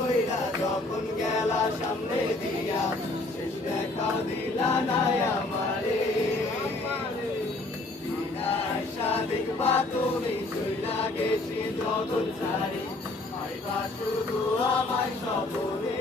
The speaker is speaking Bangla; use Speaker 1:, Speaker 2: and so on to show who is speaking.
Speaker 1: কইরা যখন গেলা সামনে দিয়া, শেষ দেখা দিলা নাই আমারে। দেখবা তুমি চইলা গেছি যত সারি আইবা শুধু আমার স্বপনে।